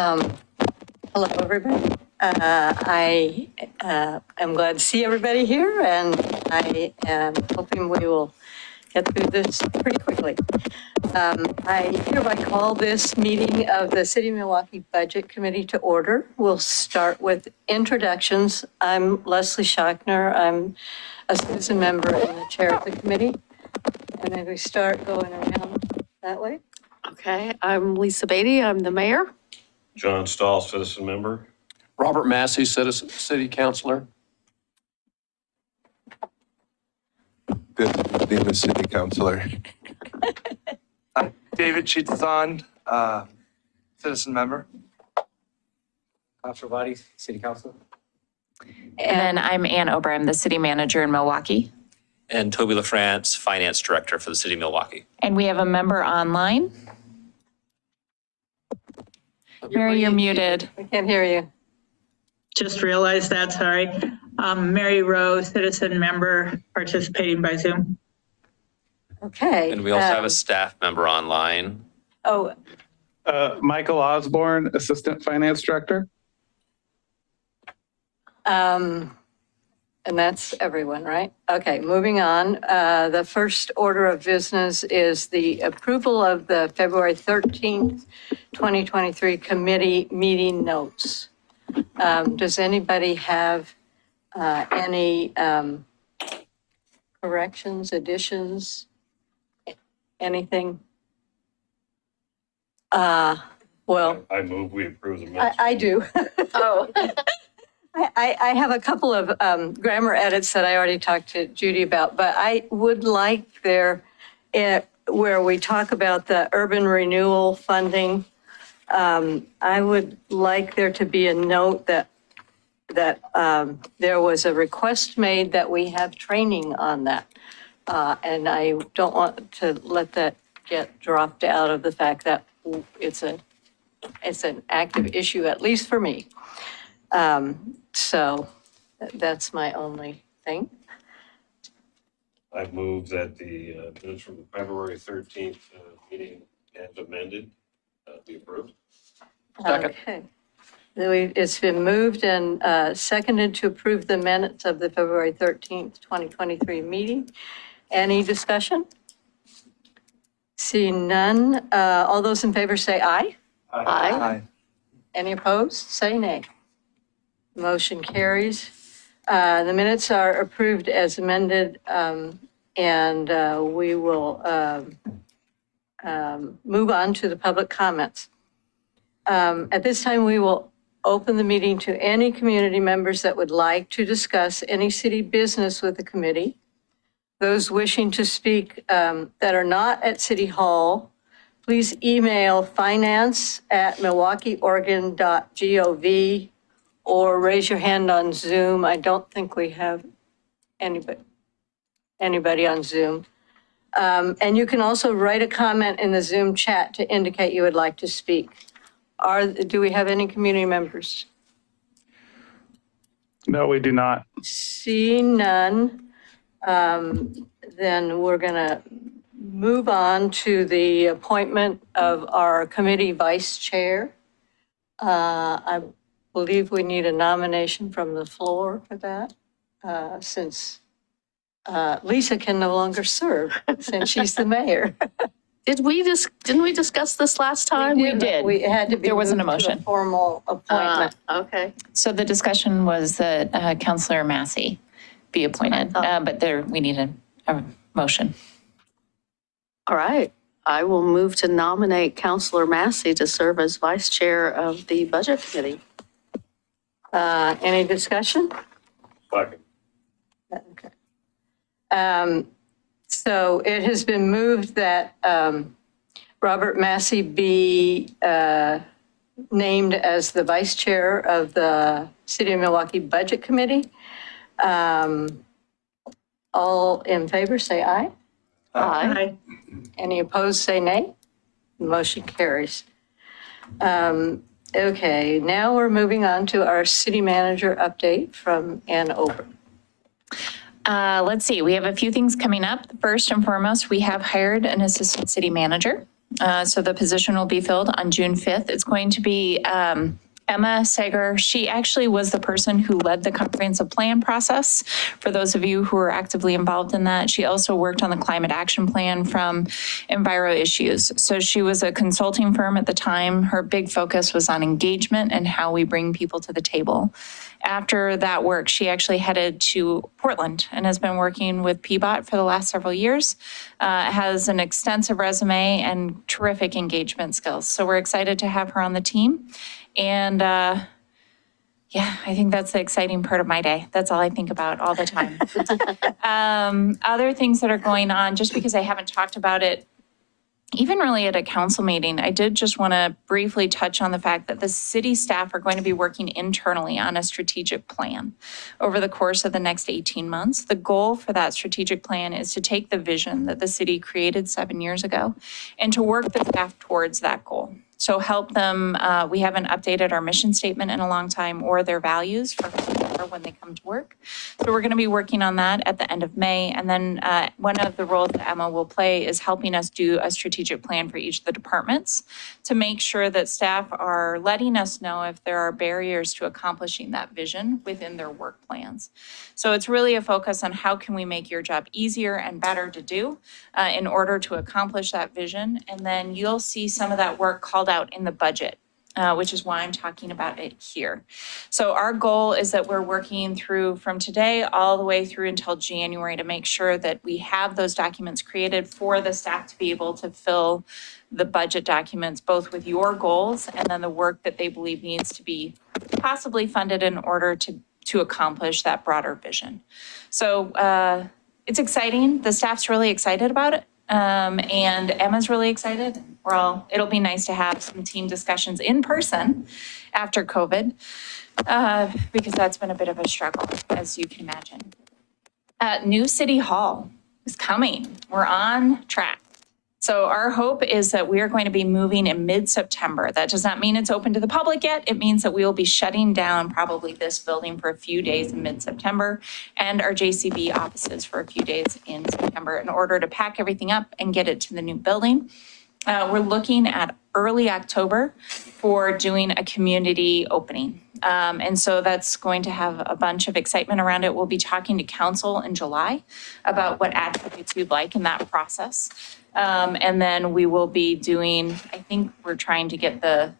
Hello, everybody. I am glad to see everybody here, and I am hoping we will get through this pretty quickly. I hereby call this meeting of the City of Milwaukee Budget Committee to order. We'll start with introductions. I'm Leslie Schachner. I'm a citizen member and the chair of the committee. And then we start going around that way. Okay, I'm Lisa Beatty. I'm the mayor. John Stahl, citizen member. Robert Massey, city councilor. Good evening, the city councilor. David Chitazan, citizen member. Councilor Vadi, city council. And then I'm Ann Ober. I'm the city manager in Milwaukee. And Toby LaFrance, finance director for the city of Milwaukee. And we have a member online. Mary, you're muted. We can't hear you. Just realized that, sorry. Mary Rowe, citizen member, participating by Zoom. Okay. And we also have a staff member online. Oh, Michael Osborne, assistant finance director. and that's everyone, right? Okay, moving on. The first order of business is the approval of the February 13th, 2023 committee meeting notes. Does anybody have any corrections, additions, anything? Well, I move we approve the minutes. I do. Oh. I have a couple of grammar edits that I already talked to Judy about, but I would like there, where we talk about the urban renewal funding, I would like there to be a note that there was a request made that we have training on that. And I don't want to let that get dropped out of the fact that it's an active issue, at least for me. So that's my only thing. I move that the minutes from the February 13th meeting as amended be approved. Second. Okay. It's been moved and seconded to approve the minutes of the February 13th, 2023 meeting. Any discussion? Seeing none, all those in favor say aye. Aye. Any opposed? Say nay. Motion carries. The minutes are approved as amended, and we will move on to the public comments. At this time, we will open the meeting to any community members that would like to discuss any city business with the committee. Those wishing to speak that are not at City Hall, please email finance@milwaukeeoregon.gov or raise your hand on Zoom. I don't think we have anybody on Zoom. And you can also write a comment in the Zoom chat to indicate you would like to speak. Do we have any community members? No, we do not. Seeing none, then we're gonna move on to the appointment of our committee vice chair. I believe we need a nomination from the floor for that, since Lisa can no longer serve since she's the mayor. Didn't we discuss this last time? We did. We had to be There wasn't a moved to motion. formal appointment. Okay. So the discussion was that Councilor Massey be appointed, but we need a motion. All right. I will move to nominate Councilor Massey to serve as vice chair of the budget committee. Any discussion? Second. Okay. So it has been moved that Robert Massey be named as the vice chair of the City of Milwaukee Budget Committee. All in favor, say aye. Aye. Any opposed, say nay. Motion carries. Okay, now we're moving on to our city manager update from Ann Ober. Let's see, we have a few things coming up. First and foremost, we have hired an assistant city manager. So the position will be filled on June 5th. It's going to be Emma Sager. She actually was the person who led the comprehensive plan process. For those of you who are actively involved in that, she also worked on the climate action plan from Enviro Issues. So she was a consulting firm at the time. Her big focus was on engagement and how we bring people to the table. After that work, she actually headed to Portland and has been working with PBOT for the last several years, has an extensive resume and terrific engagement skills. So we're excited to have her on the team. And yeah, I think that's the exciting part of my day. That's all I think about all the time. Other things that are going on, just because I haven't talked about it even really at a council meeting, I did just want to briefly touch on the fact that the city staff are going to be working internally on a strategic plan over the course of the next 18 months. The goal for that strategic plan is to take the vision that the city created 7 years ago and to work the staff towards that goal. So help them, we haven't updated our mission statement in a long time or their values for when they come to work. So we're going to be working on that at the end of May. And then one of the roles that Emma will play is helping us do a strategic plan for each of the departments to make sure that staff are letting us know if there are barriers to accomplishing that vision within their work plans. So it's really a focus on how can we make your job easier and better to do in order to accomplish that vision. And then you'll see some of that work called out in the budget, which is why I'm talking about it here. So our goal is that we're working through from today all the way through until January to make sure that we have those documents created for the staff to be able to fill the budget documents, both with your goals and then the work that they believe needs to be possibly funded in order to accomplish that broader vision. So it's exciting. The staff's really excited about it. And Emma's really excited. It'll be nice to have some team discussions in person after COVID, because that's been a bit of a struggle, as you can imagine. New City Hall is coming. We're on track. So our hope is that we are going to be moving in mid-September. That does not mean it's open to the public yet. It means that we will be shutting down probably this building for a few days in mid-September and our JCB offices for a few days in September in order to pack everything up and get it to the new building. We're looking at early October for doing a community opening. And so that's going to have a bunch of excitement around it. We'll be talking to council in July about what attributes we'd like in that process. And then we will be doing, I think we're trying to get the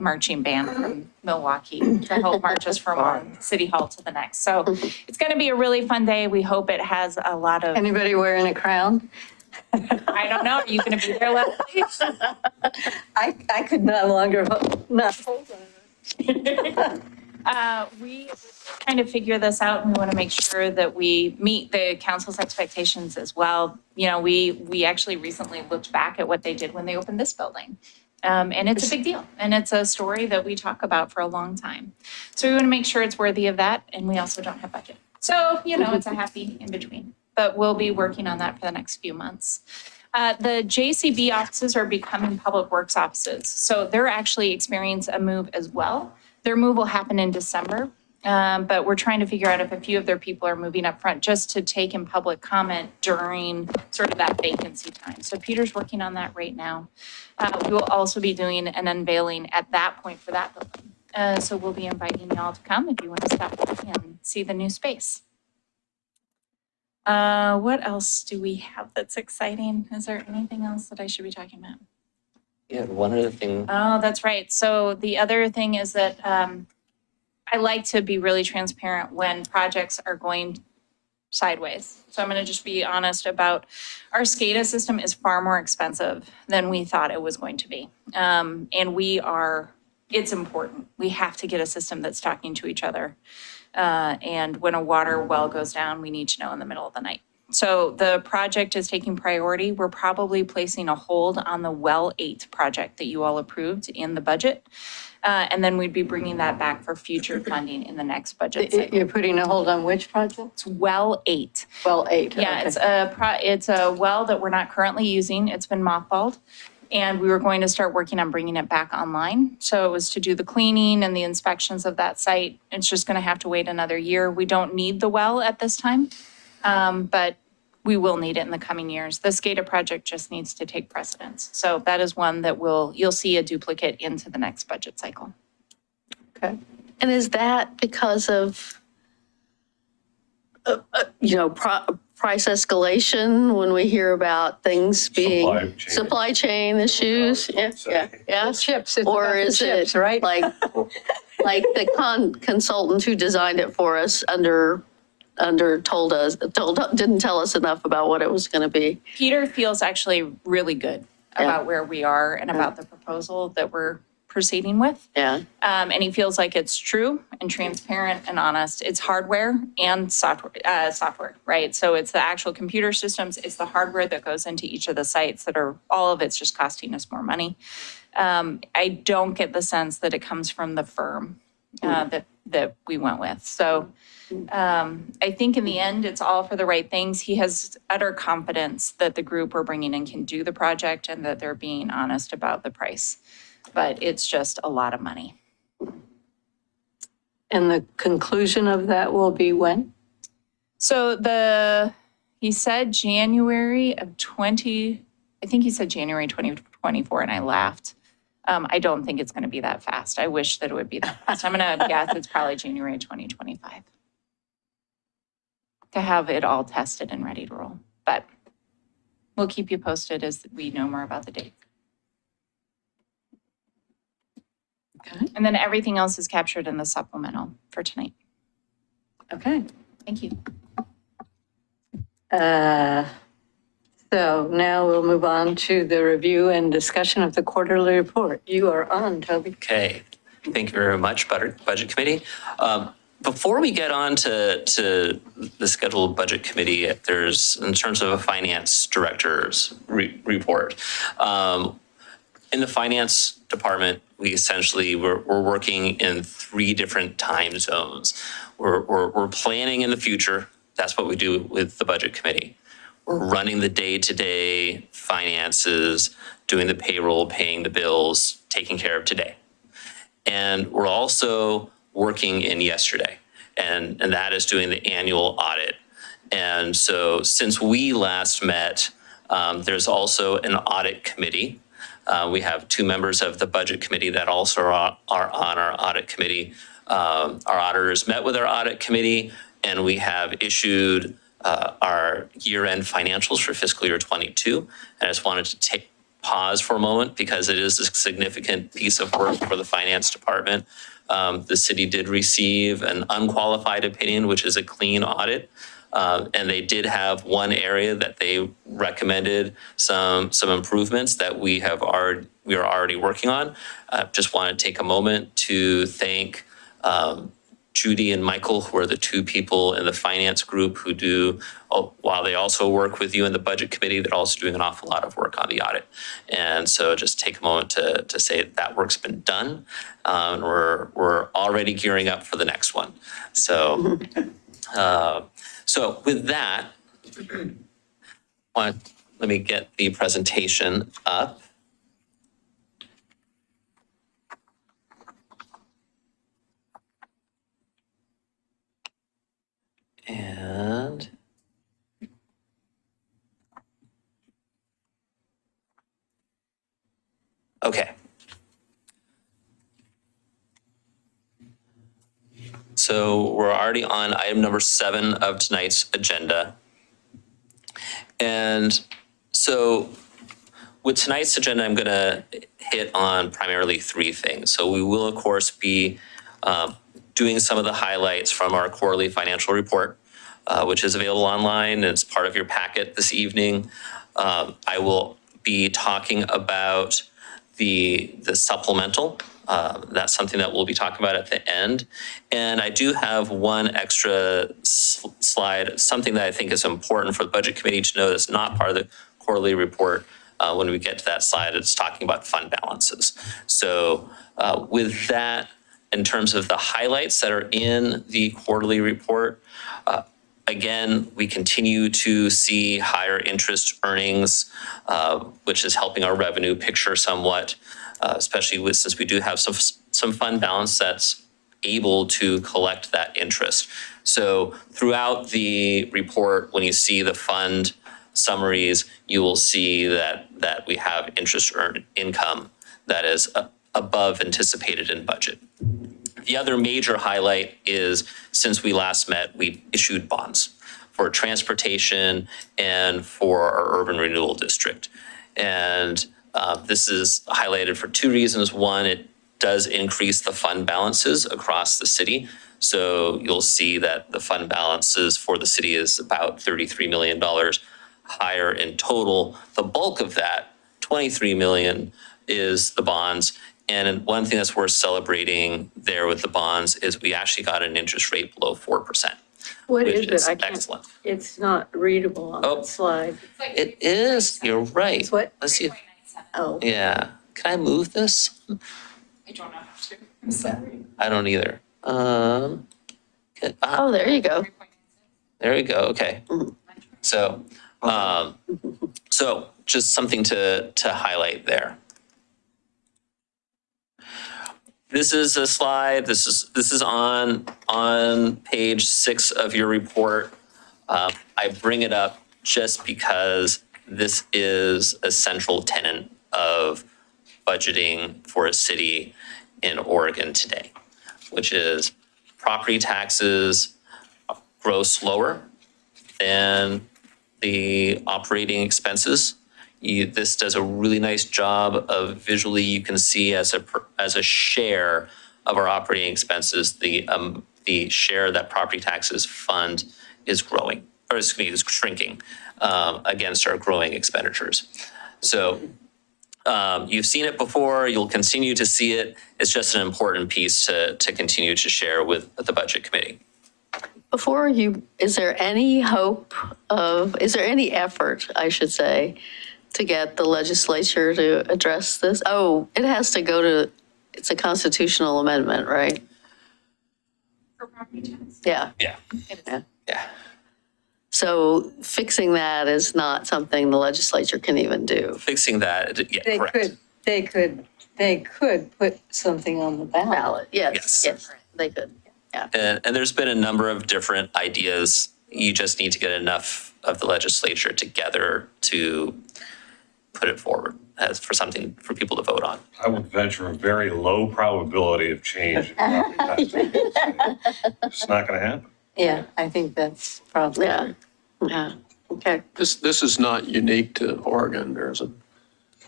marching band from Milwaukie to help march us from one city hall to the next. So it's going to be a really fun day. We hope it has a lot of. Anybody wearing a crown? I don't know. Are you going to be there, Leslie? I could no longer not hold on. We kind of figure this out, and we want to make sure that we meet the council's expectations as well. You know, we actually recently looked back at what they did when they opened this building. And it's a big deal, and it's a story that we talk about for a long time. So we want to make sure it's worthy of that, and we also don't have budget. So, you know, it's a happy in between, but we'll be working on that for the next few months. The JCB offices are becoming public works offices. So they're actually experiencing a move as well. Their move will happen in December, but we're trying to figure out if a few of their people are moving up front just to take in public comment during sort of that vacancy time. So Peter's working on that right now. We will also be doing an unveiling at that point for that building. So we'll be inviting y'all to come if you want to stop by and see the new space. What else do we have that's exciting? Is there anything else that I should be talking about? Yeah, one other thing. Oh, that's right. So the other thing is that I like to be really transparent when projects are going sideways. So I'm going to just be honest about our SCADA system is far more expensive than we thought it was going to be. And it's important. We have to get a system that's talking to each other. And when a water well goes down, we need to know in the middle of the night. So the project is taking priority. We're probably placing a hold on the Well 8 project that you all approved in the budget. And then we'd be bringing that back for future funding in the next budget cycle. You're putting a hold on which project? It's Well 8. Well 8. Yeah, okay. it's a well that we're not currently using. It's been mothballed. And we were going to start working on bringing it back online. So it was to do the cleaning and the inspections of that site. It's just going to have to wait another year. We don't need the well at this time. But we will need it in the coming years. The SCADA project just needs to take precedence. So that is one that you'll see a duplicate into the next budget cycle. Okay. And is that because of, price escalation when we hear about things being supply chain issues? Yeah. Chips. It's Or about the is chips, it right? like the consultant who designed it for us didn't tell us enough about what it was going to be? Peter feels actually really good about where we are and about the proposal that we're proceeding with. Yeah. And he feels like it's true and transparent and honest. It's hardware and software, right? So it's the actual computer systems, it's the hardware that goes into each of the sites all of it's just costing us more money. I don't get the sense that it comes from the firm that we went with. So I think in the end, it's all for the right things. He has utter confidence that the group we're bringing in can do the project and that they're being honest about the price. But it's just a lot of money. And the conclusion of that will be when? So he said January 2024, and I laughed. I don't think it's going to be that fast. I wish that it would be that fast. I'm going to guess it's probably January 2025 to have it all tested and ready to roll. But we'll keep you posted as we know more about the date. Okay. And then everything else is captured in the supplemental for tonight. Okay. Thank you. So now we'll move on to the review and discussion of the quarterly report. You are on, Toby. Okay, thank you very much, Budget Committee. Before we get on to the scheduled Budget Committee, there's, in terms of a finance director's report. In the finance department, we're working in 3 different time zones. We're planning in the future. That's what we do with the Budget Committee. We're running the day-to-day finances, doing the payroll, paying the bills, taking care of today. And we're also working in yesterday, and that is doing the annual audit. And so since we last met, there's also an audit committee. We have 2 members of the Budget Committee that also are on our audit committee. Our auditors met with our audit committee, and we have issued our year-end financials for fiscal year 22. And I just wanted to pause for a moment because it is a significant piece of work for the finance department. The city did receive an unqualified opinion, which is a clean audit. And they did have one area that they recommended some improvements that we are already working on. Just want to take a moment to thank Judy and Michael, who are the 2 people in the finance group who do, while they also work with you in the Budget Committee, they're also doing an awful lot of work on the audit. And so just take a moment to say that work's been done. We're already gearing up for the next one. So, so with that, let me get the presentation up. And okay. So we're already on item number 7 of tonight's agenda. And so with tonight's agenda, I'm going to hit on primarily 3 things. So we will, of course, be doing some of the highlights from our quarterly financial report, which is available online and it's part of your packet this evening. I will be talking about the supplemental. That's something that we'll be talking about at the end. And I do have one extra slide, something that I think is important for the Budget Committee to know that's not part of the quarterly report. When we get to that slide, it's talking about fund balances. So with that, in terms of the highlights that are in the quarterly report, again, we continue to see higher interest earnings, which is helping our revenue picture somewhat, especially since we do have some fund balance that's able to collect that interest. So throughout the report, when you see the fund summaries, you will see that we have interest earned income that is above anticipated in budget. The other major highlight is, since we last met, we issued bonds for transportation and for our urban renewal district. And this is highlighted for two reasons. One, it does increase the fund balances across the city. So you'll see that the fund balances for the city is about $33 million higher in total. The bulk of that, $23 million, is the bonds. And one thing that's worth celebrating there with the bonds is we actually got an interest rate below 4%. What which is it? I can't, excellent. it's not readable on Oh. the slide. It is, you're right. It's what? Let's see if, Oh, yeah. Can I move this? I don't know how to. I'm sorry. I don't either. Oh, there you go. There we go, okay. So, so just something to highlight there. This is a slide, this is on page 6 of your report. I bring it up just because this is a central tenet of budgeting for a city in Oregon today, which is property taxes grow slower than the operating expenses. This does a really nice job of visually, you can see as a share of our operating expenses, the share that property taxes fund is growing, or excuse me, is shrinking against our growing expenditures. So you've seen it before, you'll continue to see it. It's just an important piece to continue to share with the Budget Committee. Before you, is there any effort, I should say, to get the legislature to address this? Oh, it has to go to, it's a constitutional amendment, right? For property tax? Yeah. Yeah. Yeah. So fixing that is not something the legislature can even do. Fixing that, yeah, they correct. they could put something on the ballot. Ballot, yes, yes, they could. And there's been a number of different ideas. You just need to get enough of the legislature together to put it forward as for something for people to vote on. I would venture a very low probability of change. It's not going to happen. Yeah, I think that's probably. Yeah, yeah, okay. This is not unique to Oregon. There's a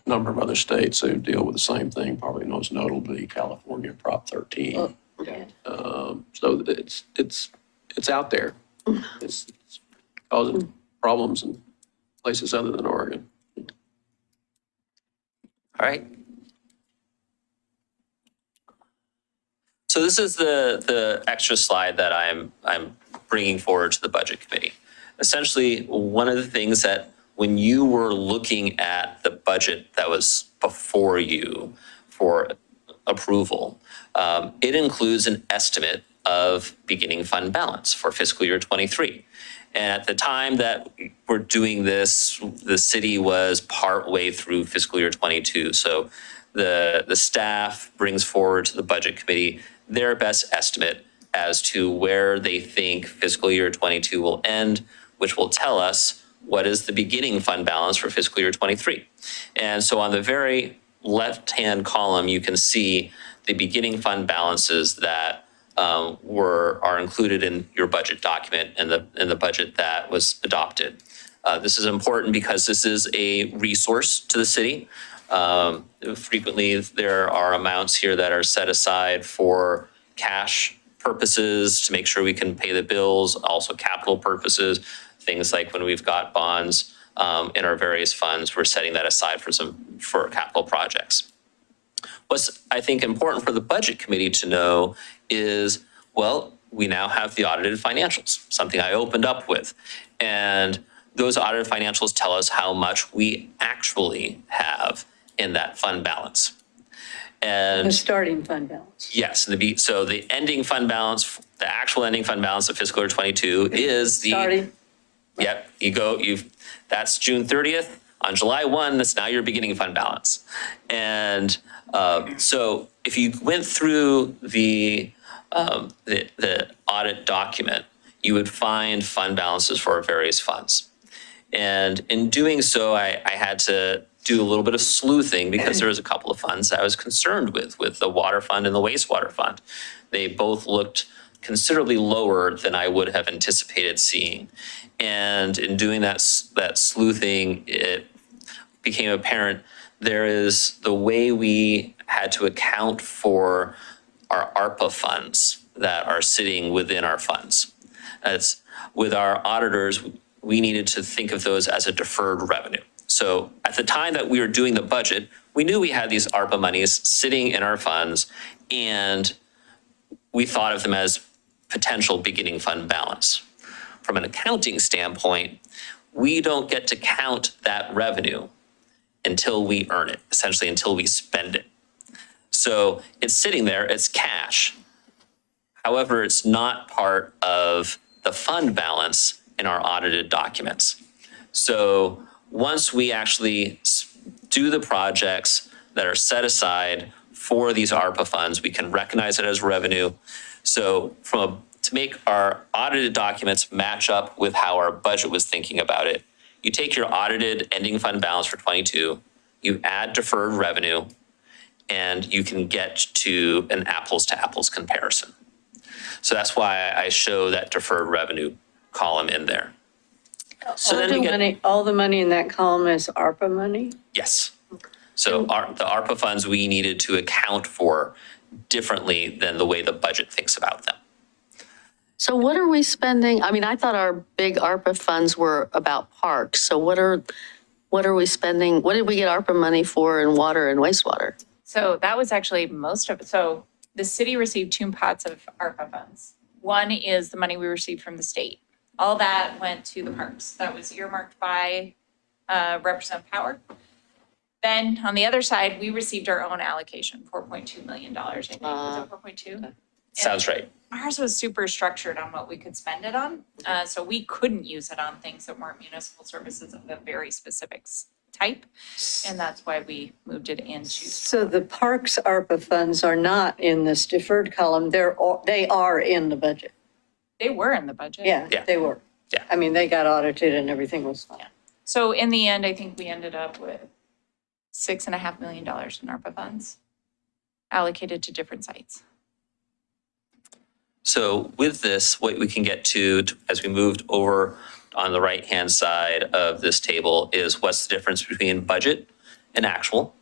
number of other states who deal with the same thing, probably most notably California Prop 13. Oh, yeah. So it's out there. It's causing problems in places other than Oregon. All right. So this is the extra slide that I'm bringing forward to the Budget Committee. Essentially, one of the things that when you were looking at the budget that was before you for approval, it includes an estimate of beginning fund balance for fiscal year 23. And at the time that we're doing this, the city was partway through fiscal year 22. So the staff brings forward to the Budget Committee their best estimate as to where they think fiscal year 22 will end, which will tell us what is the beginning fund balance for fiscal year 23. And so on the very left-hand column, you can see the beginning fund balances that are included in your budget document and in the budget that was adopted. This is important because this is a resource to the city. Frequently, there are amounts here that are set aside for cash purposes to make sure we can pay the bills, also capital purposes, things like when we've got bonds in our various funds, we're setting that aside for capital projects. What's, I think, important for the Budget Committee to know is, well, we now have the audited financials, something I opened up with. And those audited financials tell us how much we actually have in that fund balance. And The starting fund balance. yes, so the ending fund balance, the actual ending fund balance of fiscal year 22 is the. Starting, Yep, that's June 30th. On July 1, that's now your beginning fund balance. And so if you went through the audit document, you would find fund balances for various funds. And in doing so, I had to do a little bit of sleuthing because there was a couple of funds I was concerned with the water fund and the wastewater fund. They both looked considerably lower than I would have anticipated seeing. And in doing that sleuthing, it became apparent there is the way we had to account for our ARPA funds that are sitting within our funds. It's with our auditors, we needed to think of those as a deferred revenue. So at the time that we were doing the budget, we knew we had these ARPA monies sitting in our funds, and we thought of them as potential beginning fund balance. From an accounting standpoint, we don't get to count that revenue until we earn it, essentially until we spend it. So it's sitting there, it's cash. However, it's not part of the fund balance in our audited documents. So once we actually do the projects that are set aside for these ARPA funds, we can recognize it as revenue. So to make our audited documents match up with how our budget was thinking about it, you take your audited ending fund balance for 22, you add deferred revenue, and you can get to an apples to apples comparison. So that's why I show that deferred revenue column in there. So then we get, All the money in that column is ARPA money? yes. So the ARPA funds we needed to account for differently than the way the budget thinks about them. So what are we spending? I mean, I thought our big ARPA funds were about parks. So what are we spending? What did we get ARPA money for in water and wastewater? So that was actually most of it. So the city received 2 pots of ARPA funds. One is the money we received from the state. All that went to the parks. That was earmarked by Representative Power. Then on the other side, we received our own allocation, $4.2 million, I think. Was it 4.2? Sounds right. Ours was super structured on what we could spend it on. So we couldn't use it on things that weren't municipal services of a very specific type. And that's why we moved it into. So the parks ARPA funds are not in this deferred column. They are in the budget. They were in the budget. Yeah, Yeah. they were. Yeah. I mean, they got audited and everything was fine. So in the end, I think we ended up with $6.5 million in ARPA funds allocated to different sites. So with this, what we can get to as we moved over on the right-hand side of this table is what's the difference between budget and actual.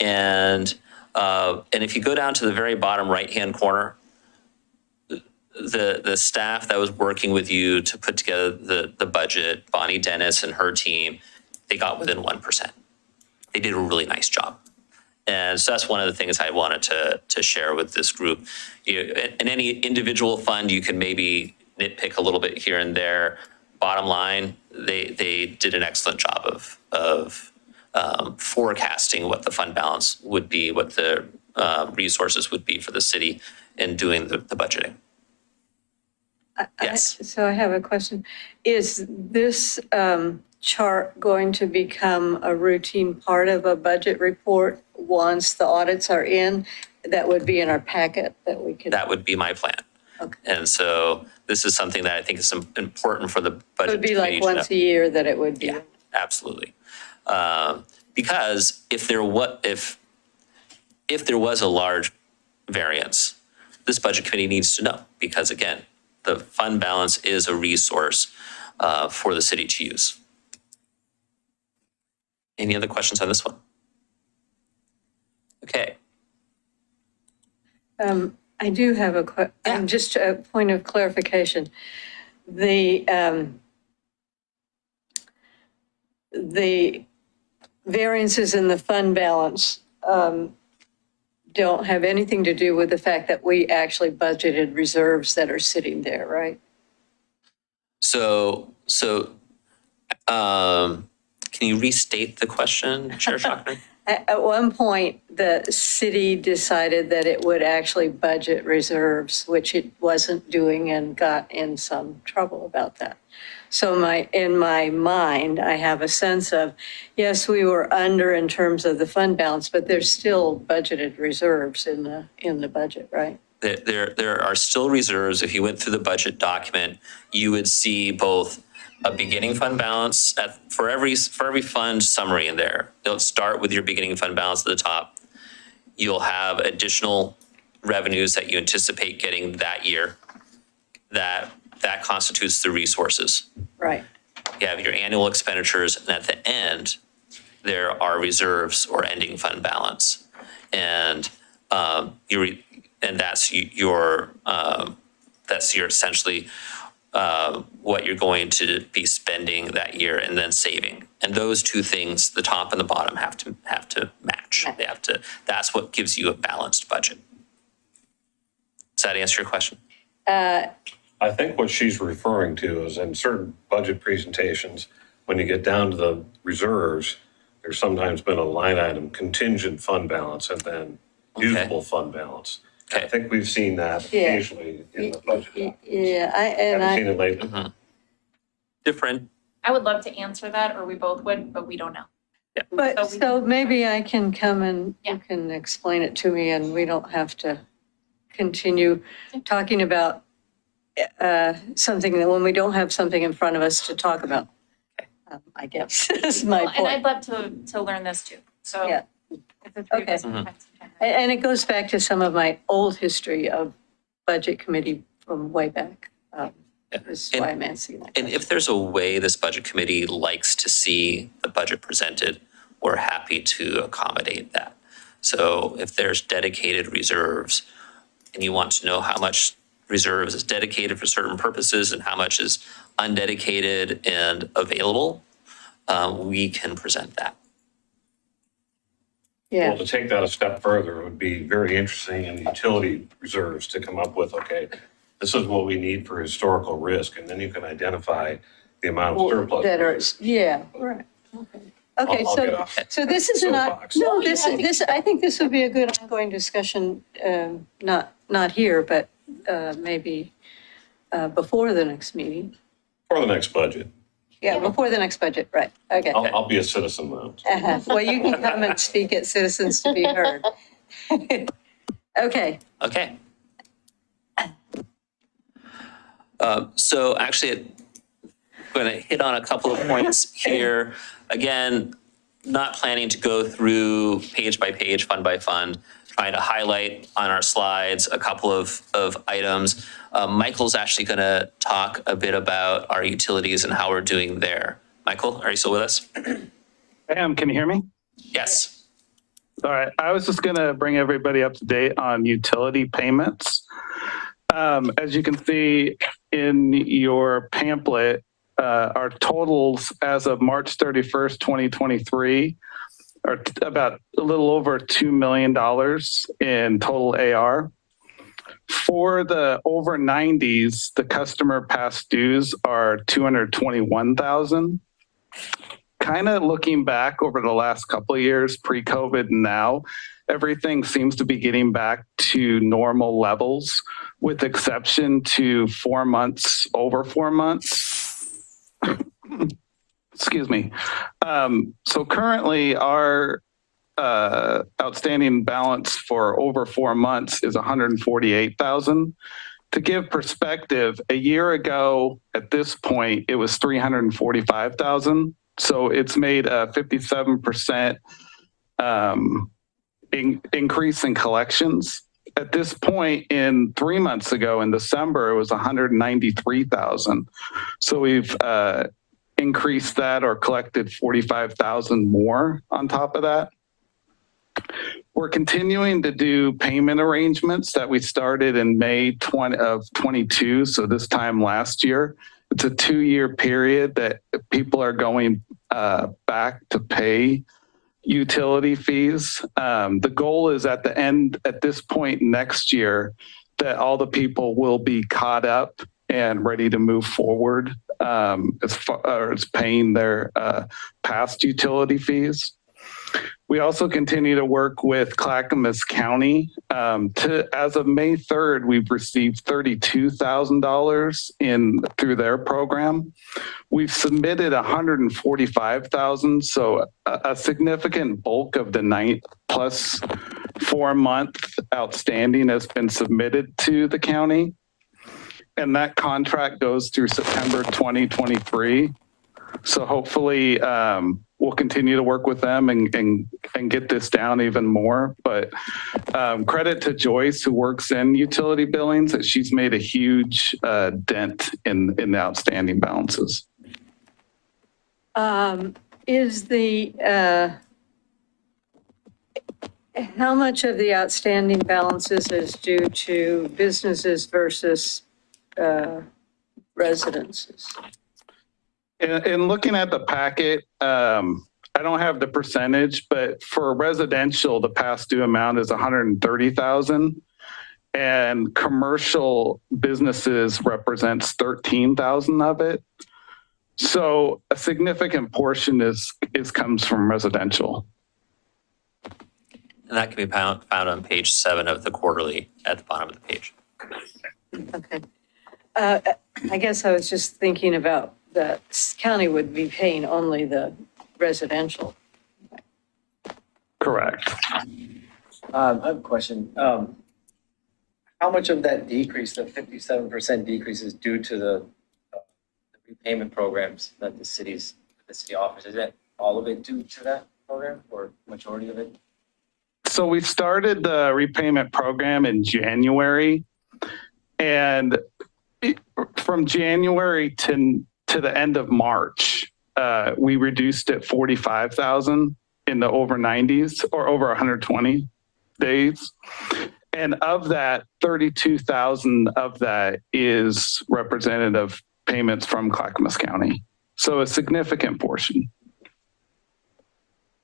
And if you go down to the very bottom right-hand corner, the staff that was working with you to put together the budget, Bonnie Dennis and her team, they got within 1%. They did a really nice job. And so that's one of the things I wanted to share with this group. In any individual fund, you can maybe nitpick a little bit here and there. Bottom line, they did an excellent job of forecasting what the fund balance would be, what the resources would be for the city in doing the budgeting. Yes. So I have a question. Is this chart going to become a routine part of a budget report once the audits are in? That would be in our packet that we could. That would be my plan. Okay. And so this is something that I think is important for the It budget. would be committee like to know. once a year that it would be. Yeah, absolutely. Because if there was a large variance, this budget committee needs to know, because again, the fund balance is a resource for the city to use. Any other questions on this one? Okay. I do have just a point of clarification. The variances in the fund balance don't have anything to do with the fact that we actually budgeted reserves that are sitting there, right? So can you restate the question, Chair Shockner? At one point, the city decided that it would actually budget reserves, which it wasn't doing, and got in some trouble about that. So in my mind, I have a sense of, yes, we were under in terms of the fund balance, but there's still budgeted reserves in the budget, right? there are still reserves. If you went through the budget document, you would see both a beginning fund balance for every fund summary in there. It'll start with your beginning fund balance at the top. You'll have additional revenues that you anticipate getting that year. That constitutes the resources. Right. You have your annual expenditures, and at the end, there are reserves or ending fund balance, and that's your essentially what you're going to be spending that year and then saving. And those two things, the top and the bottom, have to match. They have to. That's what gives you a balanced budget. Does that answer your question? I think what she's referring to is in certain budget presentations, when you get down to the reserves, there's sometimes been a line item contingent fund balance and then usable fund balance. Okay. I think we've seen that Yeah. occasionally in the budget. Yeah, Haven't seen it lately. Different. I would love to answer that, or we both would, but we don't know. but so maybe I can come and Yeah. you can explain it to me and we don't have to continue talking about something that when we don't have something in front of us to talk about. I guess is my Well, and I'd point. love to learn this too. So Yeah. if the three of us Okay. can find some time. And it goes back to some of my old history of budget committee from way back. This is why I'm asking that. And if there's a way this budget committee likes to see the budget presented, we're happy to accommodate that. So if there's dedicated reserves and you want to know how much reserves is dedicated for certain purposes and how much is undedicated and available, we can present that. Yeah, Well, to take that a step further, it would be very interesting in the utility reserves to come up with, okay, this is what we need for historical risk, and then you can identify the amount of surplus. that are, yeah, right. Okay, I'll get off so this is soapbox. no, this, I think this would be a good ongoing discussion, not here, but maybe before the next meeting. For the next budget. Yeah, before the next budget, right, okay. I'll be a citizen though. Well, you can come and speak at Citizens to be Heard. Okay, Okay. So actually, I'm going to hit on a couple of points here. Again, not planning to go through page by page, fund by fund, trying to highlight on our slides a couple of items. Michael's actually going to talk a bit about our utilities and how we're doing there. Michael, are you still with us? I am. Can you hear me? Yes. All right. I was just going to bring everybody up to date on utility payments. As you can see in your pamphlet, our totals as of March 31st, 2023 are about a little over $2 million in total AR. For the over 90s, the customer past dues are $221,000. Kind of looking back over the last couple of years, pre-COVID and now, everything seems to be getting back to normal levels, with exception to 4 months, over 4 months. Excuse me. So currently our outstanding balance for over 4 months is $148,000. To give perspective, a year ago at this point, it was $345,000. So it's made a 57% increase in collections. At this point, in 3 months ago, in December, it was $193,000. So we've increased that or collected $45,000 more on top of that. We're continuing to do payment arrangements that we started in May 22, so this time last year. It's a 2-year period that people are going back to pay utility fees. The goal is at this point next year, that all the people will be caught up and ready to move forward as far as paying their past utility fees. We also continue to work with Clackamas County. As of May 3rd, we've received $32,000 through their program. We've submitted $145,000, so a significant bulk of the plus 4-month outstanding has been submitted to the county. And that contract goes through September 2023. So hopefully we'll continue to work with them and get this down even more. But credit to Joyce, who works in utility billings, that she's made a huge dent in the outstanding balances. Is how much of the outstanding balances is due to businesses versus residences? In looking at the packet, I don't have the percentage, but for residential, the past due amount is 130,000, and commercial businesses represents 13,000 of it. So a significant portion comes from residential. And that can be found on page 7 of the quarterly at the bottom of the page. Okay. I guess I was just thinking about the county would be paying only the residential. Correct. I have a question. How much of that decrease, the 57% decrease, is due to the repayment programs that the city offers? Is that all of it due to that program, or majority of it? So we started the repayment program in January, and from January to the end of March, we reduced it 45,000 in the over 90s or over 120 days. And of that, 32,000 of that is representative payments from Clackamas County. So a significant portion.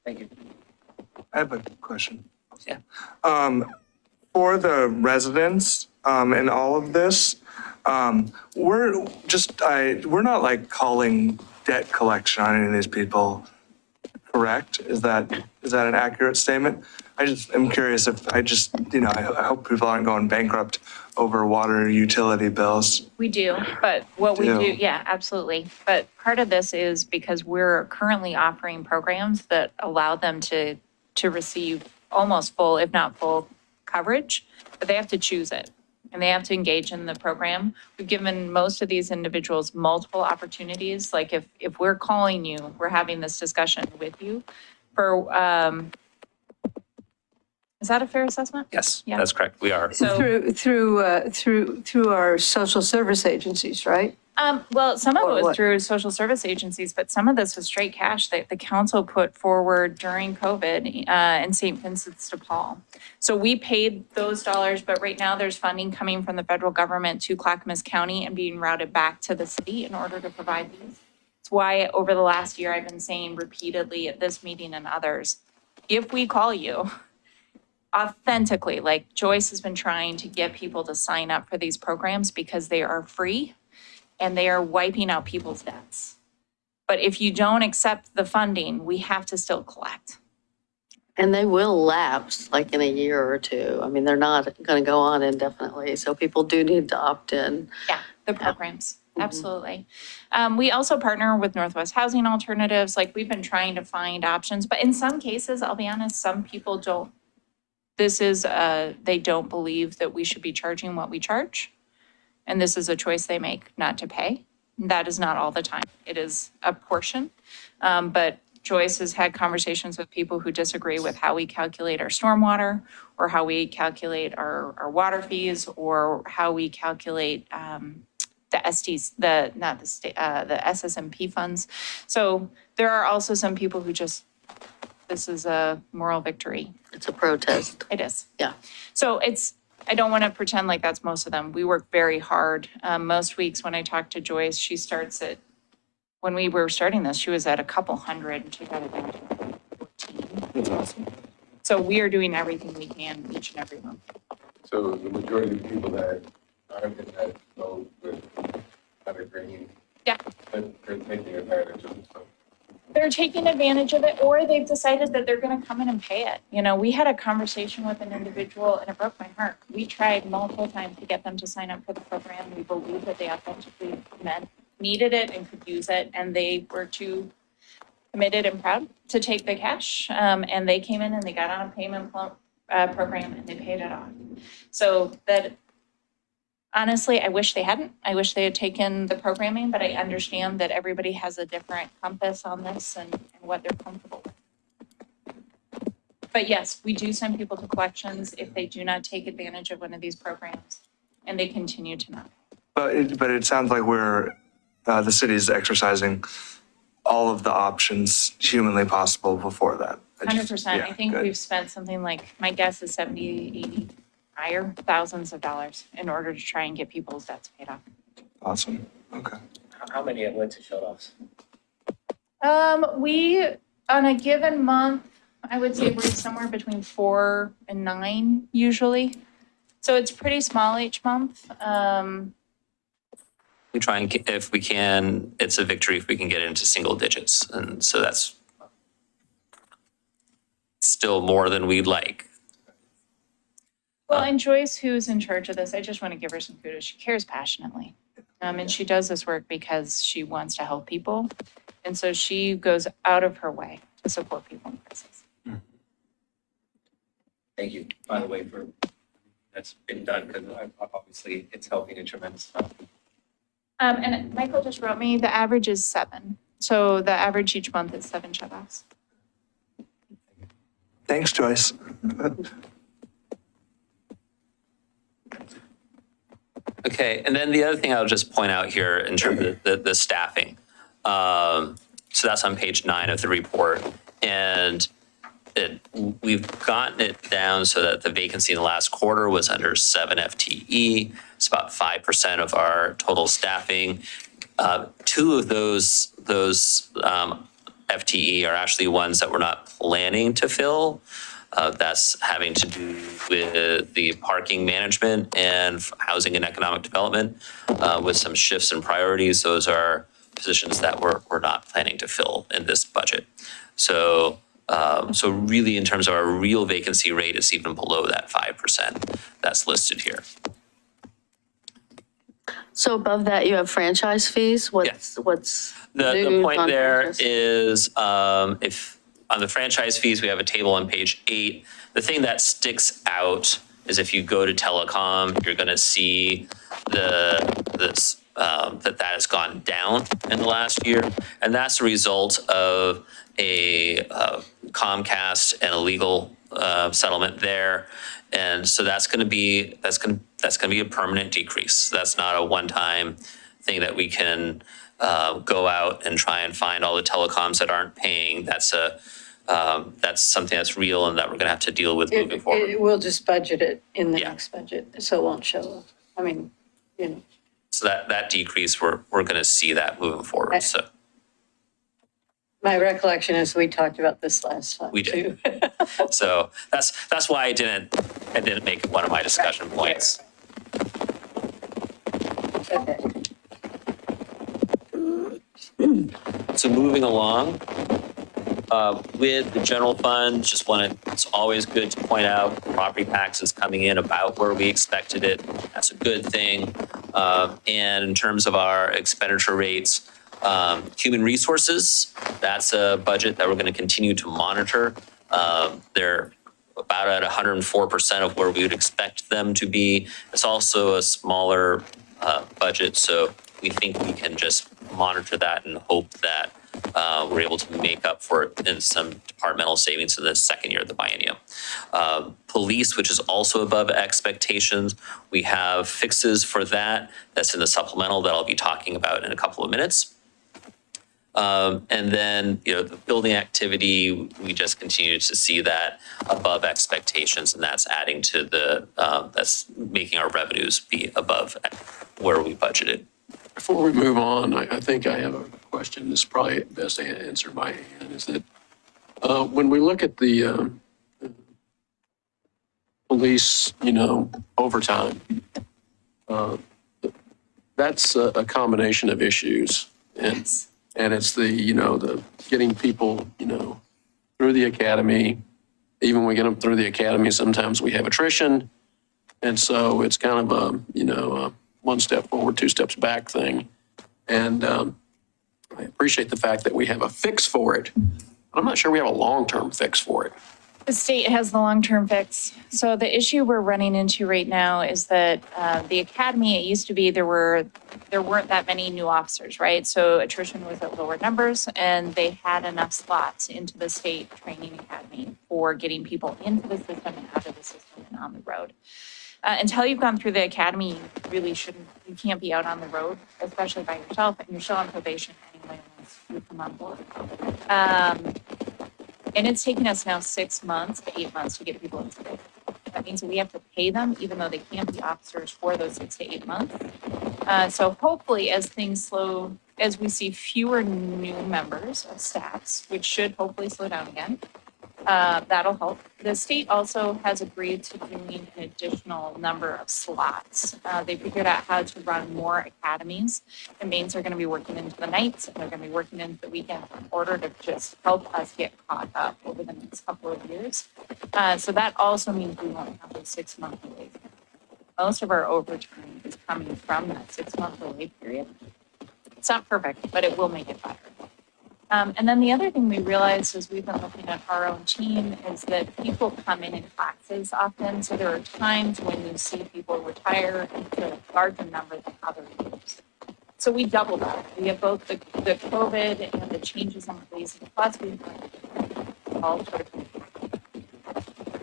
Thank you. I have a question. Yeah. For the residents and all of this, we're not like calling debt collection on any of these people, correct? Is that an accurate statement? I just am curious if I hope people aren't going bankrupt over water utility bills. We do, but what we Do. do, yeah, absolutely. But part of this is because we're currently offering programs that allow them to receive almost full, if not full coverage, but they have to choose it and they have to engage in the program. We've given most of these individuals multiple opportunities. Like if we're calling you, we're having this discussion with you for, is that a fair assessment? Yes, Yeah. that's correct. We are. So Through our social service agencies, right? Well, some of Or it was what? through social service agencies, but some of this was straight cash that the council put forward during COVID in St. Vincent's de Paul. So we paid those dollars, but right now there's funding coming from the federal government to Clackamas County and being routed back to the city in order to provide these. It's why over the last year, I've been saying repeatedly at this meeting and others, if we call you, authentically, like Joyce has been trying to get people to sign up for these programs because they are free and they are wiping out people's debts. But if you don't accept the funding, we have to still collect. And they will lapse like in a year or two. I mean, they're not going to go on indefinitely. So people do need to opt in. Yeah, the programs, absolutely. We also partner with Northwest Housing Alternatives. Like we've been trying to find options, but in some cases, I'll be honest, some people don't. They don't believe that we should be charging what we charge. And this is a choice they make not to pay. That is not all the time. It is a portion. But Joyce has had conversations with people who disagree with how we calculate our stormwater or how we calculate our water fees or how we calculate the SDs, the SSMP funds. So there are also some people who just, this is a moral victory. It's a protest. It is. Yeah. So I don't want to pretend like that's most of them. We work very hard. Most weeks when I talk to Joyce, she starts at, when we were starting this, she was at a couple hundred and she got it down to 14. That's awesome. So we are doing everything we can each and every month. So the majority of people that aren't in that boat with green, Yeah. they're taking advantage of it. So They're taking advantage of it or they've decided that they're going to come in and pay it. You know, we had a conversation with an individual and it broke my heart. We tried multiple times to get them to sign up for the program. We believe that they authentically needed it and could use it. And they were too committed and proud to take the cash. And they came in and they got on a payment program and they paid it off. So that, honestly, I wish they hadn't. I wish they had taken the programming, but I understand that everybody has a different compass on this and what they're comfortable with. But yes, we do send people to collections if they do not take advantage of one of these programs and they continue to not. But it sounds like the city is exercising all of the options humanly possible before that. 100%. Yeah, I think good. we've spent something like, my guess is 70, 80, higher, thousands of dollars in order to try and get people's debts paid off. Awesome. Okay. How many have went to shut-offs? We, on a given month, I would say we're somewhere between 4 and 9 usually. So it's pretty small each month. We try and, if we can, it's a victory if we can get into single digits. And so that's still more than we'd like. Well, and Joyce, who's in charge of this, I just want to give her some kudos. She cares passionately. And she does this work because she wants to help people. And so she goes out of her way to support people in crisis. Thank you, by the way, for that's been done, because obviously it's helping a tremendous amount. And Michael just wrote me, the average is 7. So the average each month is 7 shut-offs. Thanks, Joyce. Okay, and then the other thing I'll just point out here in terms of the staffing. So that's on page 9 of the report. And we've gotten it down so that the vacancy in the last quarter was under 7 FTE. It's about 5% of our total staffing. 2 of those FTE are actually ones that we're not planning to fill. That's having to do with the parking management and housing and economic development with some shifts in priorities. Those are positions that we're not planning to fill in this budget. So really in terms of our real vacancy rate, it's even below that 5% that's listed here. So above that, you have franchise fees? What's The new point on there franchise? is if on the franchise fees, we have a table on page 8. The thing that sticks out is if you go to telecom, you're going to see that has gone down in the last year, and that's a result of a Comcast and a legal settlement there, and so that's going to be a permanent decrease. That's not a one-time thing that we can go out and try and find all the telecoms that aren't paying. That's something that's real and that we're going to have to deal with moving forward. We'll just budget it in the Yeah. next budget, so it won't show up. I mean, So that decrease, we're going to see that moving forward. So my recollection is we talked about this last time we too. did. So that's why I didn't make it one of my discussion points. Okay. So moving along with the general fund, it's always good to point out property taxes coming in about where we expected it. That's a good thing. And in terms of our expenditure rates, human resources, that's a budget that we're going to continue to monitor. They're about at 104% of where we would expect them to be. It's also a smaller budget, so we think we can just monitor that and hope that we're able to make up for it in some departmental savings in the second year of the biennium. Police, which is also above expectations, we have fixes for that. That's in the supplemental that I'll be talking about in a couple of minutes. And then, the building activity, we just continue to see that above expectations, and that's adding to that's making our revenues be above where we budgeted. Before we move on, I think I have a question that's probably best answered by Ann, is that when we look at the police, overtime, that's a combination of issues. And it's the getting people, through the academy. Even when we get them through the academy, sometimes we have attrition. And so it's kind of a, one step forward, 2 steps back thing. And I appreciate the fact that we have a fix for it. I'm not sure we have a long-term fix for it. The state has the long-term fix. So the issue we're running into right now is that the academy, it used to be there weren't that many new officers, right? So attrition was at lower numbers and they had enough slots into the state training academy for getting people into the system and out of the system and on the road. Until you've gone through the academy, you can't be out on the road, especially by yourself, and you're still on probation anyway once you come on board. And it's taken us now 6 months to 8 months to get people into it. That means that we have to pay them even though they can't be officers for those 6 to 8 months. So hopefully as things slow, as we see fewer new members of staffs, which should hopefully slow down again, that'll help. The state also has agreed to doing an additional number of slots. They figured out how to run more academies. It means they're going to be working into the nights and they're going to be working into the weekends in order to just help us get caught up over the next couple of years. So that also means we won't have a 6-month delay. Most of our overtime is coming from that 6-month delay period. It's not perfect, but it will make it better. And then the other thing we realized as we've been looking at our own team is that people come in classes often. So there are times when you see people retire into a larger number than other years. So we double that. We have both the COVID and the changes in place, plus we've all sort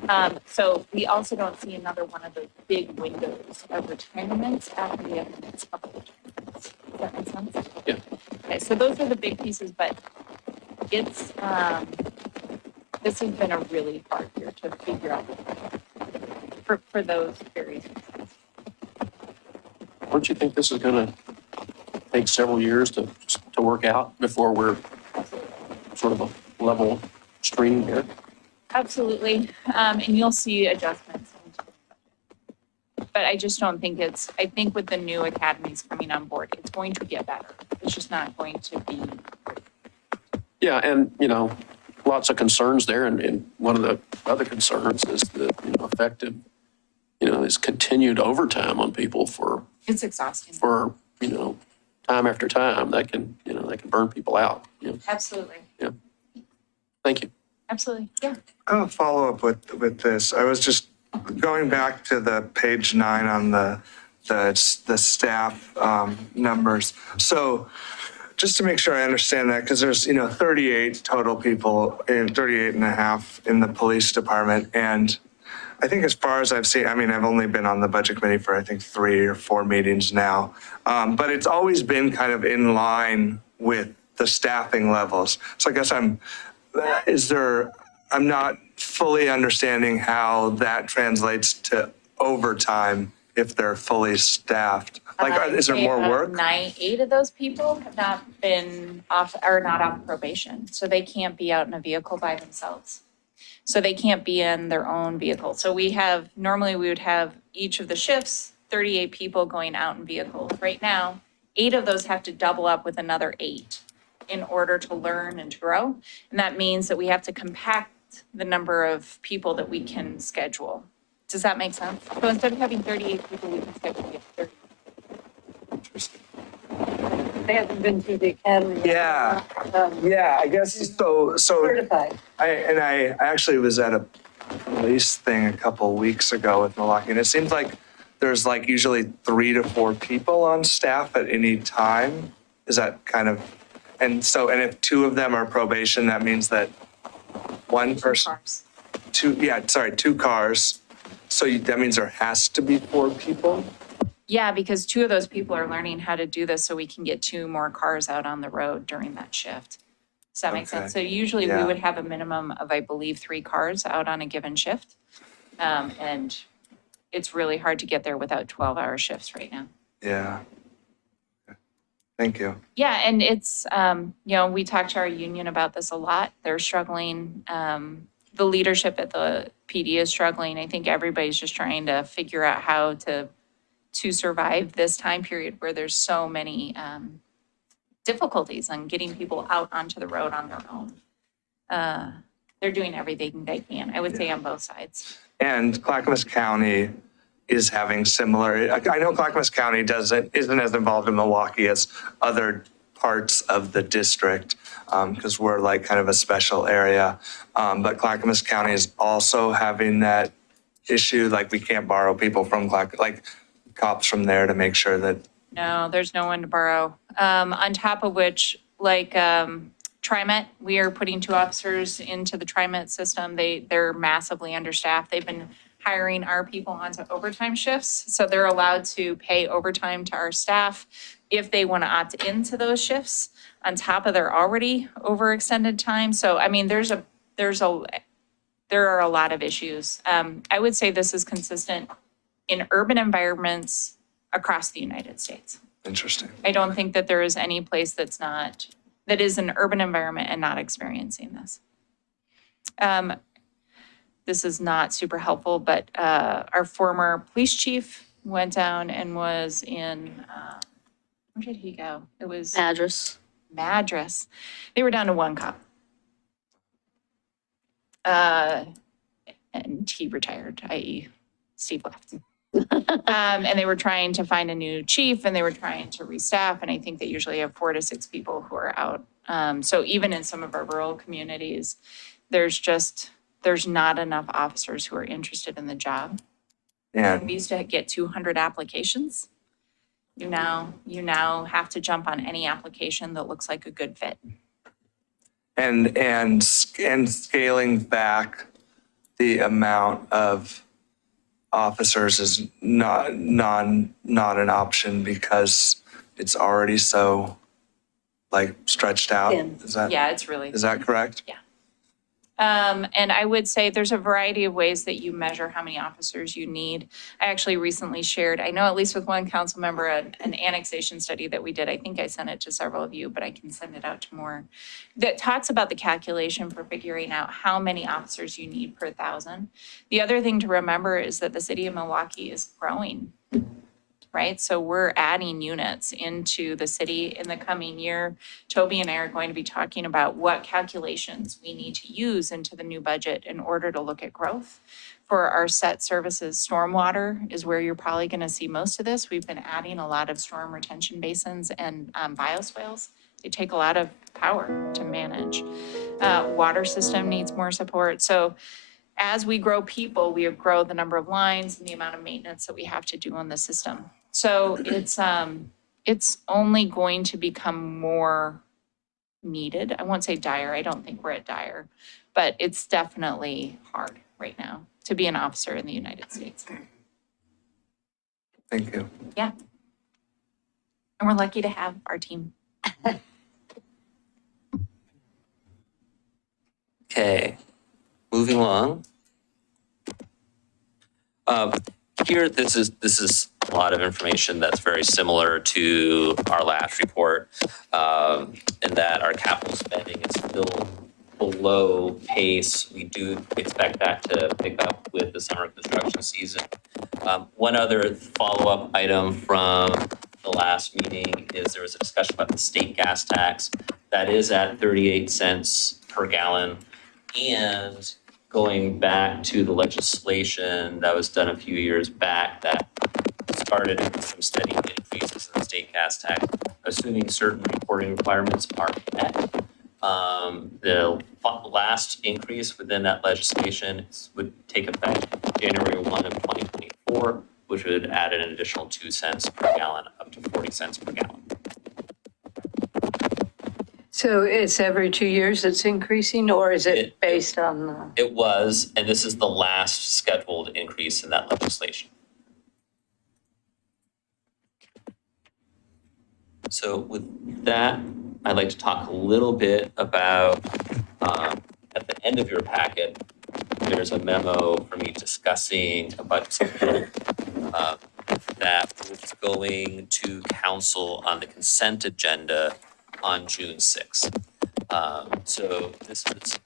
of. So we also don't see another one of those big windows of retirements after we have the next couple of retirements. Does that make sense? Yeah. Okay, so those are the big pieces, but it's, this has been a really hard year to figure out for those various reasons. Don't you think this is going to take several years to work out before we're sort of a level stream here? Absolutely, and you'll see adjustments. But I just don't think I think with the new academies coming on board, it's going to get better. It's just not going to be. Yeah, and, lots of concerns there. And one of the other concerns is the effective, is continued overtime on people It's exhausting. for, time after time. That can burn people out. Absolutely. Yeah. Thank you. Absolutely, yeah. I'll follow up with this. I was just going back to the page 9 on the staff numbers. So just to make sure I understand that, because there's 38 total people and 38 and a half in the police department, and I think as far as I've seen, I've only been on the budget committee for I think 3 or 4 meetings now, but it's always been kind of in line with the staffing levels. So I guess I'm not fully understanding how that translates to overtime if they're fully staffed. Is there more work? 8 of those people have not been off probation, so they can't be out in a vehicle by themselves. So they can't be in their own vehicle. So normally we would have each of the shifts, 38 people going out in vehicles. Right now, 8 of those have to double up with another 8 in order to learn and to grow. And that means that we have to compact the number of people that we can schedule. Does that make sense? So instead of having 38 people, we can schedule 30. Interesting. They haven't been through the academy. Yeah. Yeah, I guess so. Certified. I actually was at a police thing a couple weeks ago with Milwaukie, and it seems like there's usually 3 to 4 people on staff at any time. Is that kind of, and if 2 of them are probation, that means that one person, 2 cars. So that means there has to be 4 people? Yeah, because 2 of those people are learning how to do this so we can get 2 more cars out on the road during that shift. Does that make sense? So usually we would have a minimum of, I believe, 3 cars out on a given shift. And it's really hard to get there without 12-hour shifts right now. Yeah. Thank you. Yeah, and it's, we talked to our union about this a lot. They're struggling. The leadership at the PD is struggling. I think everybody's just trying to figure out how to survive this time period where there's so many difficulties on getting people out onto the road on their own. They're doing everything they can, I would say, on both sides. And Clackamas County is having similar, I know Clackamas County isn't as involved in Milwaukie as other parts of the district, because we're like kind of a special area. But Clackamas County is also having that issue, like we can't borrow people from like cops from there to make sure that. No, there's no one to borrow. On top of which, like, TriMet, we are putting 2 officers into the TriMet system. They're massively understaffed. They've been hiring our people onto overtime shifts. So they're allowed to pay overtime to our staff if they want to opt into those shifts on top of their already overextended time. So, I mean, there are a lot of issues. I would say this is consistent in urban environments across the United States. Interesting. I don't think that there is any place that is an urban environment and not experiencing this. This is not super helpful, but our former police chief went down and was in, where did he go? It was Madras. They were down to 1 cop. And he retired, i.e. Steve left. And they were trying to find a new chief and they were trying to restaff. And I think they usually have 4 to 6 people who are out. So even in some of our rural communities, there's not enough officers who are interested in the job. Yeah. We used to get 200 applications. You now have to jump on any application that looks like a good fit. And scaling back the amount of officers is not an option because it's already so like stretched out. Yeah, it's really. Is that correct? Yeah. And I would say there's a variety of ways that you measure how many officers you need. I actually recently shared, I know at least with one council member, an annexation study that we did. I think I sent it to several of you, but I can send it out to more. That talks about the calculation for figuring out how many officers you need per 1,000. The other thing to remember is that the city of Milwaukie is growing. Right? So we're adding units into the city in the coming year. Toby and I are going to be talking about what calculations we need to use into the new budget in order to look at growth. For our set services, stormwater is where you're probably going to see most of this. We've been adding a lot of storm retention basins and bioswales. They take a lot of power to manage. Water system needs more support. So as we grow people, we grow the number of lines and the amount of maintenance that we have to do on the system. So it's only going to become more needed. I won't say dire. I don't think we're at dire, but it's definitely hard right now to be an officer in the United States. Thank you. Yeah. And we're lucky to have our team. Okay, moving along. Here, this is a lot of information that's very similar to our last report, in that our capital spending is still below pace. We do expect that to pick up with the summer construction season. One other follow-up item from the last meeting is there was a discussion about the state gas tax. That is at 38 cents per gallon. And going back to the legislation that was done a few years back that started some steady increases in the state gas tax, assuming certain reporting requirements are met. The last increase within that legislation would take effect January 1 of 2024, which would add an additional 2 cents per gallon, up to 40 cents per gallon. So it's every 2 years it's increasing, or is it based on? It was, and this is the last scheduled increase in that legislation. So with that, I'd like to talk a little bit about, at the end of your packet, there's a memo for me discussing a budget supplement that was going to council on the consent agenda on June 6th. So this is,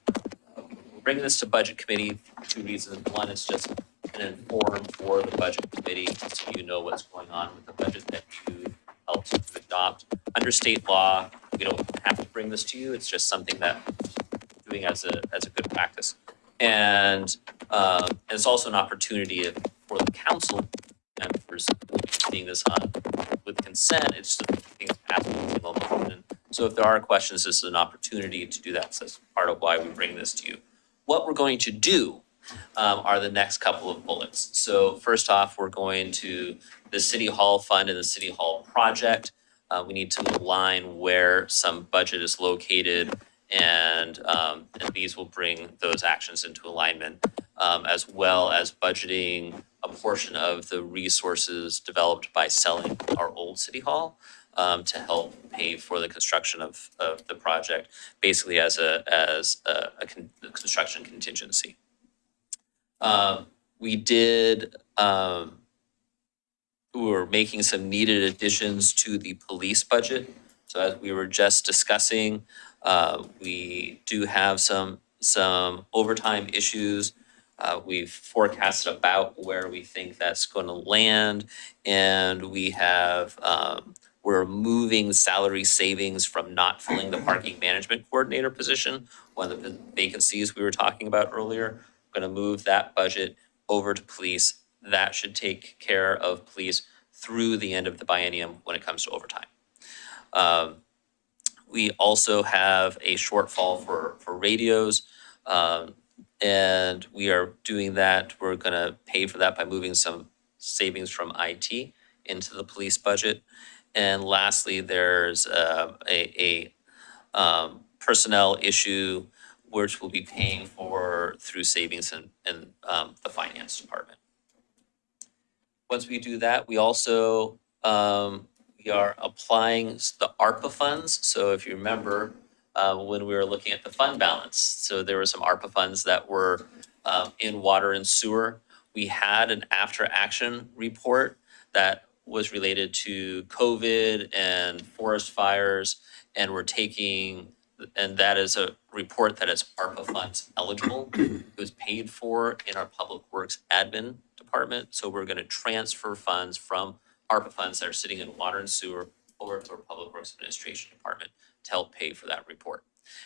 we're bringing this to budget committee for 2 reasons. One, it's just an inform for the budget committee so you know what's going on with the budget that you helped to adopt. Under state law, we don't have to bring this to you. It's just something that we're doing as a good practice. And it's also an opportunity for the council and for seeing this on with consent. It's just things passed in a single motion So if there are questions, this is an opportunity to do that. So that's part of why we bring this to you. What we're going to do are the next couple of bullets. So first off, we're going to the City Hall Fund and the City Hall project. We need to align where some budget is located, and these will bring those actions into alignment, as well as budgeting a portion of the resources developed by selling our old City Hall to help pay for the construction of the project, basically as a construction contingency. We were making some needed additions to the police budget. So as we were just discussing, we do have some overtime issues. We've forecasted about where we think that's going to land, and we're moving salary savings from not filling the parking management coordinator position, one of the vacancies we were talking about earlier. We're going to move that budget over to police. That should take care of police through the end of the biennium when it comes to overtime. We also have a shortfall for radios, and we are doing that. We're going to pay for that by moving some savings from IT into the police budget. And lastly, there's a personnel issue which we'll be paying for through savings in the finance department. Once we do that, we also we are applying the ARPA funds. So if you remember, when we were looking at the fund balance, so there were some ARPA funds that were in water and sewer. We had an after action report that was related to COVID and forest fires, and that is a report that is ARPA funds eligible. It was paid for in our Public Works admin department. So we're going to transfer funds from ARPA funds that are sitting in water and sewer over to our Public Works Administration Department to help pay for that report.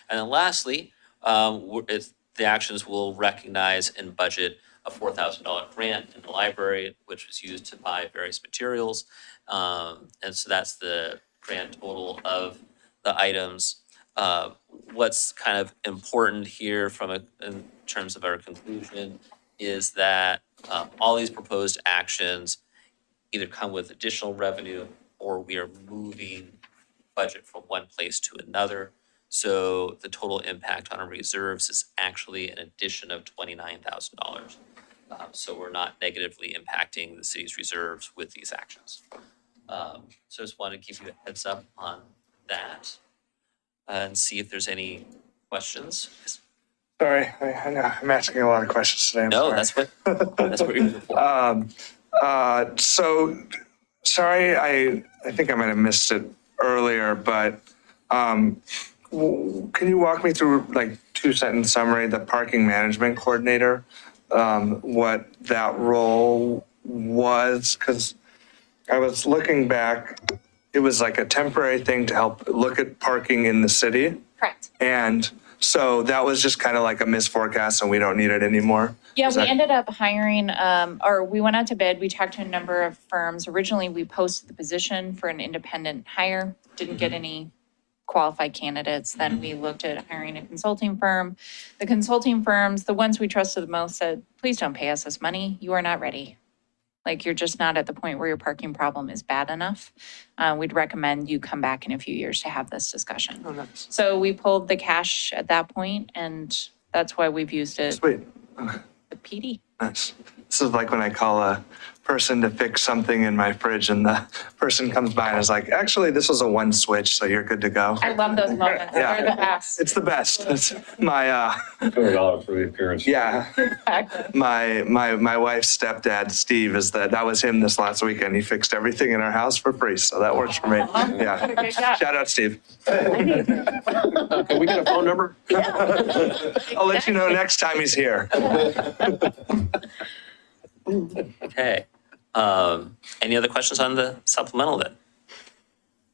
And then lastly, the actions will recognize and budget a $4,000 grant in the library, which was used to buy various materials. And so that's the grand total of the items. What's kind of important here in terms of our conclusion is that all these proposed actions either come with additional revenue or we are moving budget from one place to another. So the total impact on our reserves is actually an addition of $29,000. So we're not negatively impacting the city's reserves with these actions. So just want to give you a heads up on that and see if there's any questions. Sorry, I know I'm asking a lot of questions today. No, that's what you're here for. So, sorry, I think I might have missed it earlier, but can you walk me through like 2-sentence summary, the parking management coordinator, what that role was? Because I was looking back, it was like a temporary thing to help look at parking in the city. Correct. And so that was just kind of like a misforecast and we don't need it anymore. Yeah, we ended up hiring, or we went out to bid. We talked to a number of firms. Originally, we posted the position for an independent hire, didn't get any qualified candidates. Then we looked at hiring a consulting firm. The consulting firms, the ones we trusted the most, said, please don't pay us this money. You are not ready. Like, you're just not at the point where your parking problem is bad enough. We'd recommend you come back in a few years to have this discussion. Oh, nice. So we pulled the cash at that point, and that's why we've used it. Sweet. Okay. The PD. Nice. This is like when I call a person to fix something in my fridge and the person comes by and is like, actually, this was a one switch, so you're good to go. I love those moments. Yeah. They're the best. It's the best. It's my, $200 for the appearance. yeah, Exactly. my wife's stepdad, Steve, that was him this last weekend. He fixed everything in our house for free, so that works for me. Yeah. Good job. Shout out, Steve. Can we get a phone number? I'll let you know next time he's here. Okay. Any other questions on the supplemental then?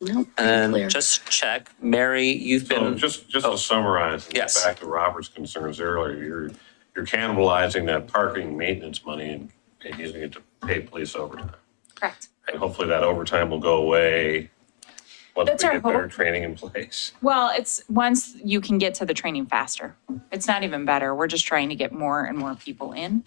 Nope, And clear. just check, Mary, you've So been, just to summarize, and get Yes. back to Robert's concerns earlier, you're cannibalizing that parking maintenance money and using it to pay police overtime. Correct. And hopefully that overtime will go away once That's we our get better hope. training in place. Well, it's once you can get to the training faster. It's not even better. We're just trying to get more and more people in.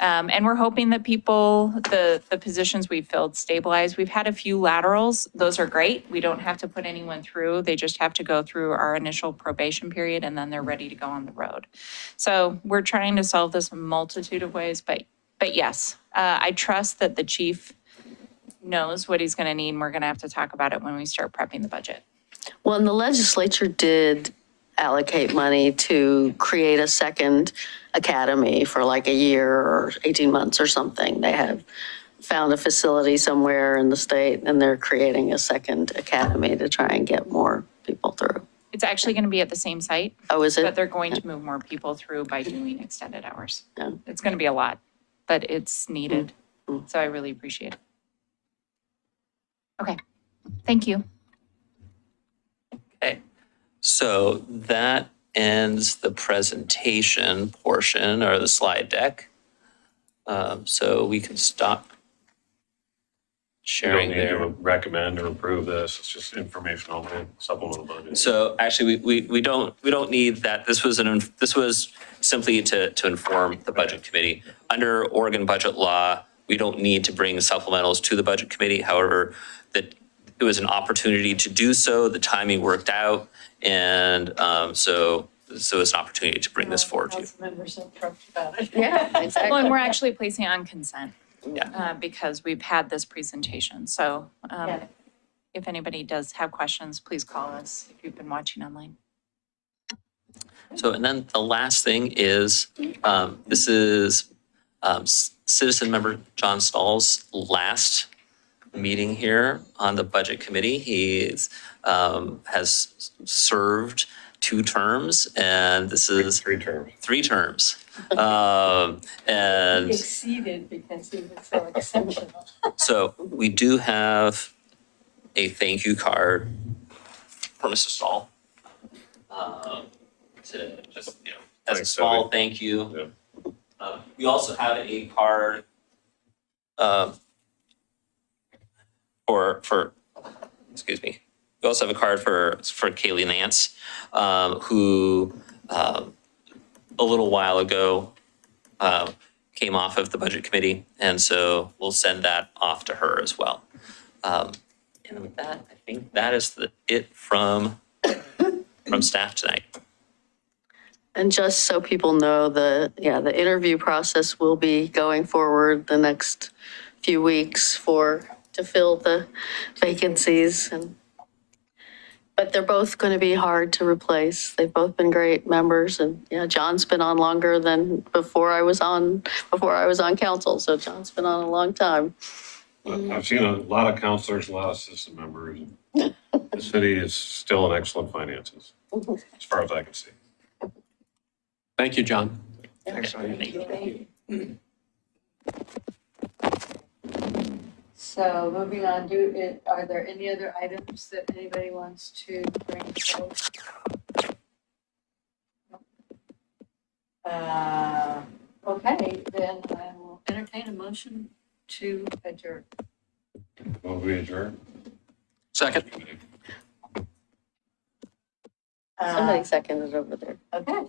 And we're hoping that people, the positions we've filled stabilize. We've had a few laterals. Those are great. We don't have to put anyone through. They just have to go through our initial probation period and then they're ready to go on the road. So we're trying to solve this a multitude of ways, but yes, I trust that the chief knows what he's going to need, and we're going to have to talk about it when we start prepping the budget. Well, and the legislature did allocate money to create a second academy for like a year or 18 months or something. They have found a facility somewhere in the state and they're creating a second academy to try and get more people through. It's actually going to be at the same site, Oh, is but it? they're going to move more people through by doing extended hours. Yeah. It's going to be a lot, but it's needed. So I really appreciate it. Okay, thank you. Okay, so that ends the presentation portion or the slide deck. So we can stop We don't sharing need there. to recommend or approve this. It's just information only, supplemental budget. So actually, we don't need that. This was simply to inform the budget committee. Under Oregon budget law, we don't need to bring supplementals to the budget committee. However, that it was an opportunity to do so. The timing worked out, and so it's an opportunity to bring this forward to you. Members are prompt about it. Yeah, exactly. Well, and we're actually placing on consent. Yeah. Because we've had this presentation. So Yeah. if anybody does have questions, please call us if you've been watching online. So, and then the last thing is, this is citizen member John Stahl's last meeting here on the budget committee. He's has served 2 terms, and this is 3 terms. 3 terms. He And exceeded because he was so exceptional. so we do have a thank you card for Mr. Stahl. To just, as a Thanks, small Debbie. thank you. Yeah. We also have a card for excuse me. We also have a card for Kaylee Nance, who a little while ago came off of the budget committee, and so we'll send that off to her as well. And with that, I think that is it from staff tonight. And just so people know, the interview process will be going forward the next few weeks to fill the vacancies. But they're both going to be hard to replace. They've both been great members, and John's been on longer than before I was on council. So John's been on a long time. I've seen a lot of counselors, a lot of system members. The city is still in excellent finances, as far as I can see. Thank you, John. So moving on, are there any other items that anybody wants to bring forward? Okay, then I will entertain a motion to adjourn. Will we adjourn? Second. Somebody seconded over there. Okay.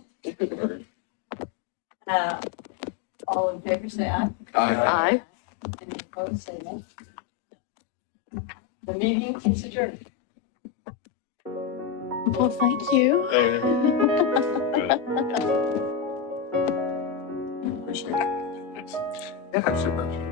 All in favor, say aye. Aye. Any opposed, say no. The meeting is adjourned. Well, thank you. Appreciate it. Yeah, super.